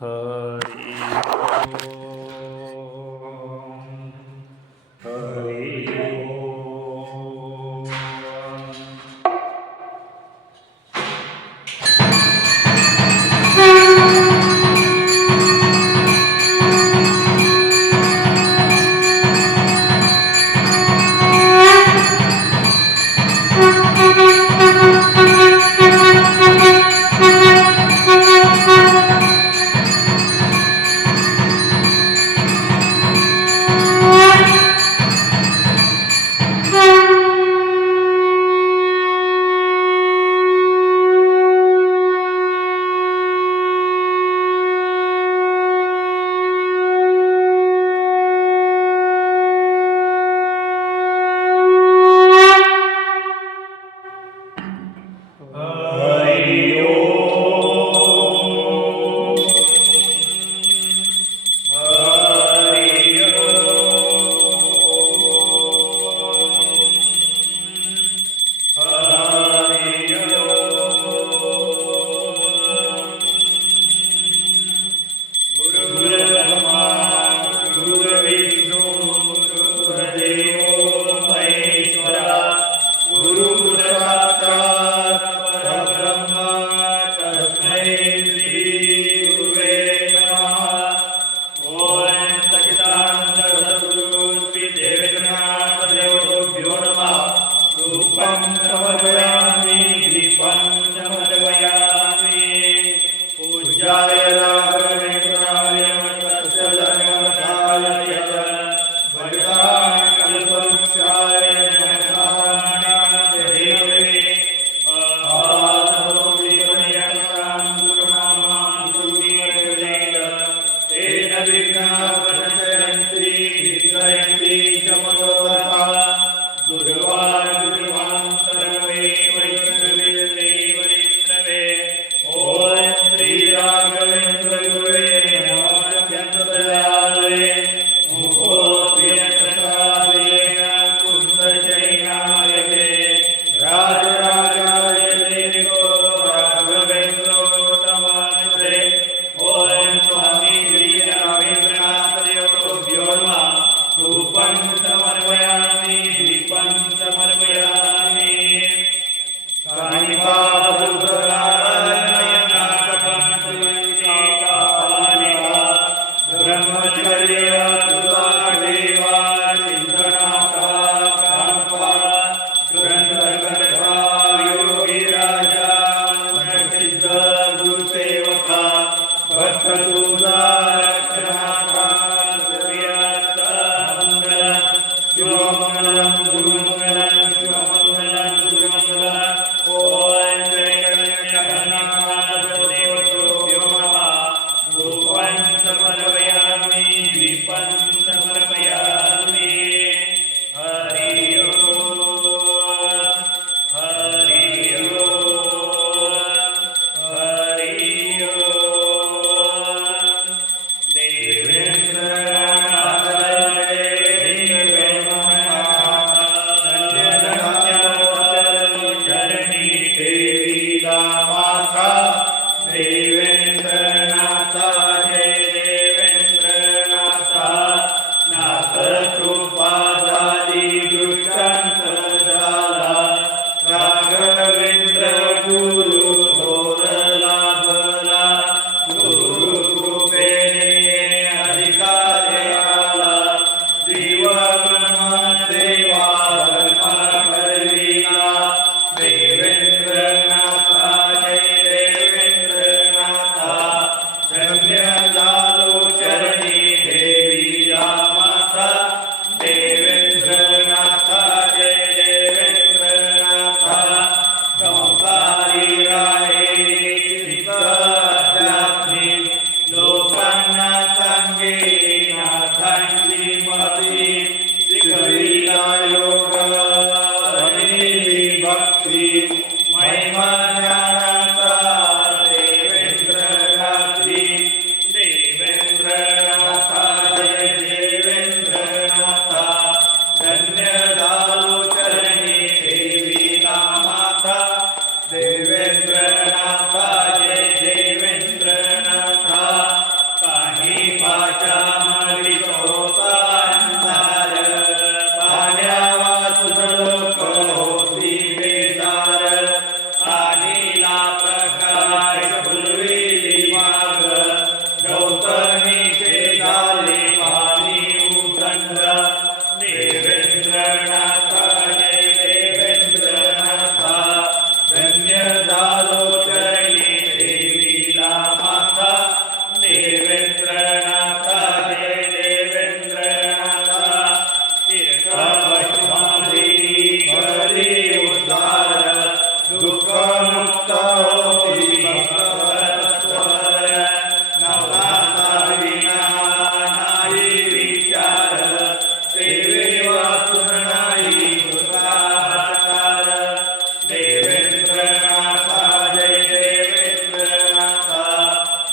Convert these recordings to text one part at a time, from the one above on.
हरि ओम हरि ओम।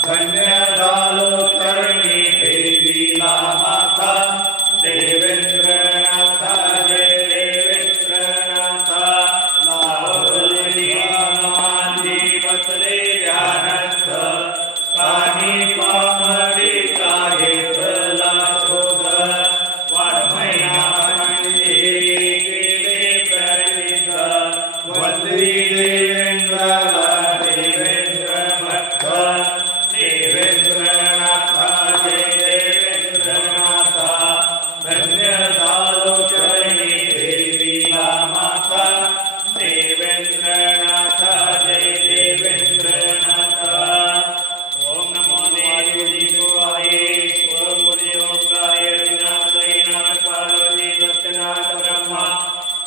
धन्य झालो तरणी देवीला माता देवेंद्रनाथा जय देवेंद्रनाथा लावली मांदी बसले ध्यानस्थ काही पामडी काहेतला शोध वाड्मया केले प्रसिद्ध वंदी देवेंद्राला देवेंद्र भक्त देवेंद्रनाथा जय देवेंद्रनाथा धन्य झालो चरणी देवीला माता देवेंद्रनाथा जय देवेंद्रनाथा ओम नमो देवाय ओम गुरु ओंकाराय विनाशाय नाथ पार्वती सत्यनाथ ब्रह्मा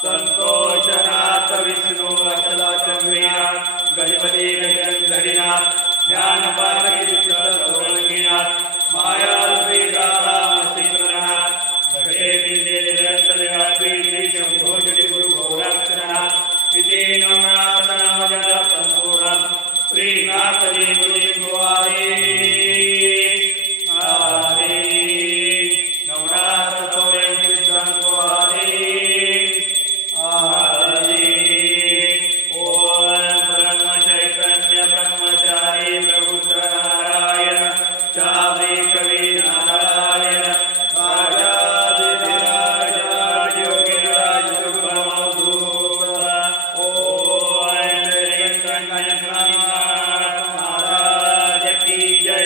संतोषनाथ विष्णु अचलाच विनाथ गजपति गजंधरीनाथ ज्ञानपारगी सौरंगीनाथ माया श्रीरामनाथ भगते बिंदे निरंतरव्यापी श्री शंभो जटि गुरु घोराक्षरनाथ इति नवनाथ नाम जप संपूर्ण श्रीनाथ जी गुरु गुवारी हरे नवनाथ तोरे सिद्धांत गुवारी हरे ओम ब्रह्म चैतन्य ब्रह्मचारी प्रबुद्ध नारायण चावि कवि नारायण राजाधिराज योगिराज सुखमधूत ओम महाराज की जय